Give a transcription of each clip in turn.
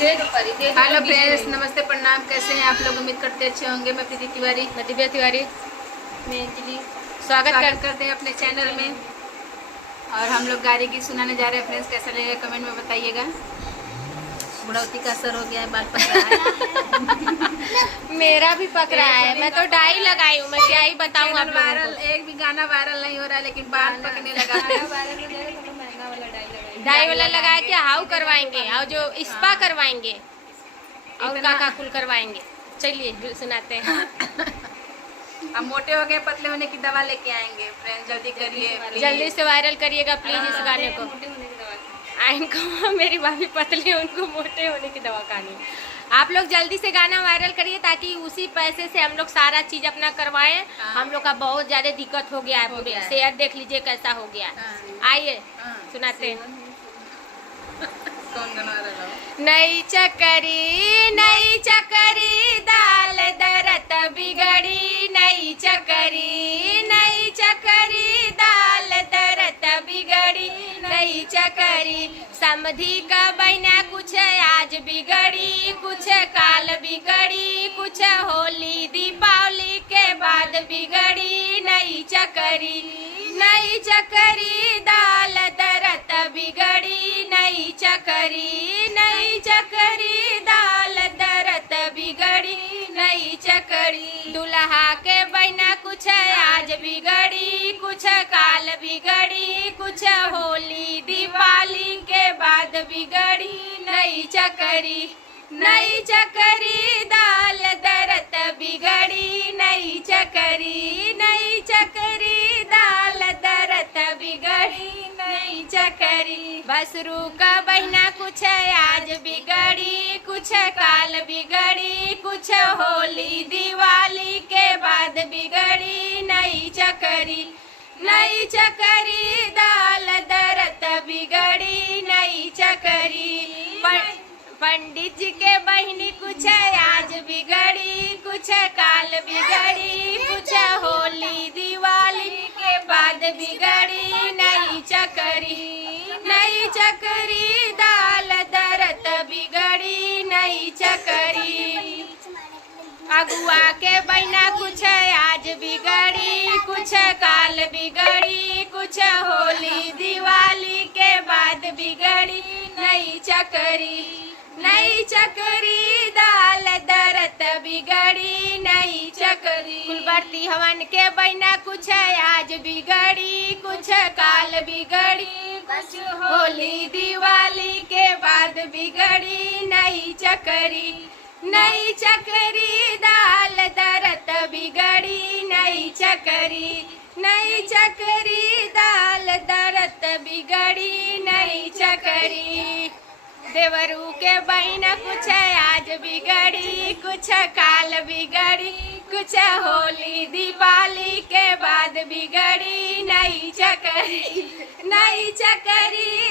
Hello friends, नमस्ते, प्रणाम। कैसे हैं आप लोग? उम्मीद करते अच्छे होंगे। मैं प्रीति तिवारी, मैं दिव्या तिवारी, मैं अंजलि स्वागत करते हैं अपने चैनल में। और हम लोग गाड़ी की सुनाने जा रहे हैं। फ्रेंड्स, कैसा लगेगा कमेंट में बताइएगा। बुढ़ौती का असर हो गया है, बाल पक रहा है। मेरा भी पक रहा है। मैं तो डाई लगाई हूँ, मैं क्या ही बताऊँ आप लोगों वायरल को। एक भी गाना वायरल नहीं हो रहा है, लेकिन बाल पकने लगा। डाई वाला लगा के हाउ करवाएंगे, और जो स्पा करवाएंगे और काका कुल करवाएंगे। चलिए सुनाते हैं। अब मोटे हो गए, पतले होने की दवा लेके आएंगे। फ्रेंड्स, जल्दी करिए, जल्दी से वायरल करिएगा प्लीज इस गाने को। इनको मेरी भाभी पतली है, उनको मोटे होने की दवा खानी। आप लोग जल्दी से गाना वायरल करिए ताकि उसी पैसे से हम लोग सारा चीज अपना करवाएं। हम लोग का बहुत ज्यादा दिक्कत हो गया है। पूरे सेहत देख लीजिए कैसा हो गया। आइए सुनाते हैं। कौन गाना वायरल हो? नई चकरी दाल दरत बिगड़ी। नई चकरी दाल दरत बिगड़ी। नई चकरी समधी का बहना कुछ आज बिगड़ी, कुछ काल बिगड़ी, कुछ होली दीपावली के बाद बिगड़ी। नई चकरी दाल दरत बिगड़ी। नई चकरी दाल दरत बिगड़ी। नई चकरी दुल्हा के बहना कुछ आज बिगड़ी, कुछ काल बिगड़ी, कुछ होली दीपावली के बाद बिगड़ी। नई चकरी दाल दरत बिगड़ी। नई चकरी दाल दरत बिगड़ी। नई चकरी बसरू का बहना कुछ आज बिगड़ी, कुछ काल बिगड़ी, कुछ होली दिवाली के बाद बिगड़ी। नई चकरी दाल दरत बिगड़ी। नई चकरी पंडित जी के बहनी कुछ आज बिगड़ी, कुछ काल बिगड़ी, कुछ होली दिवाली के बाद बिगड़ी। नई चकरी दाल दरत बिगड़ी। नई चकरी अगुआ के बहना कुछ आज बिगड़ी, कुछ काल बिगड़ी, कुछ होली दिवाली के बाद बिगड़ी। नई चकरी दाल दरत बिगड़ी। नई चकरी कुलवर्ती हवन के बहना कुछ आज बिगड़ी, कुछ काल बिगड़ी, कुछ होली दिवाली के बाद बिगड़ी। नई चकरी दाल दरत बिगड़ी। नई चकरी दाल दरत बिगड़ी। नई चकरी देवरू के बहना कुछ आज बिगड़ी, कुछ काल बिगड़ी, कुछ होली दीपावली के बाद बिगड़ी। नई चकरी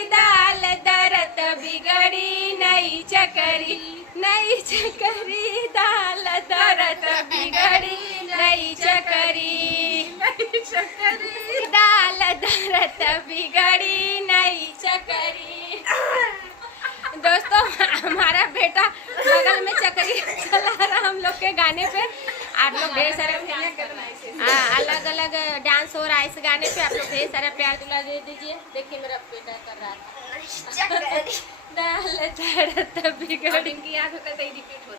दाल दरत बिगड़ी। नई चकरी दाल दरत बिगड़ी। नई चकरी दाल दरत बिगड़ी। नई चकरी दोस्तों, हमारा बेटा बगल में चक्री चला रहा हम लोग के गाने पे। आप लोग ढेर सारा अलग अलग डांस हो रहा है इस गाने पे। आप लोग ढेर सारा प्यार दुला दे दीजिए। देखिए मेरा बेटा कर रहा है दाल दरत बिगड़ी। इनकी याद होकर रिपीट हो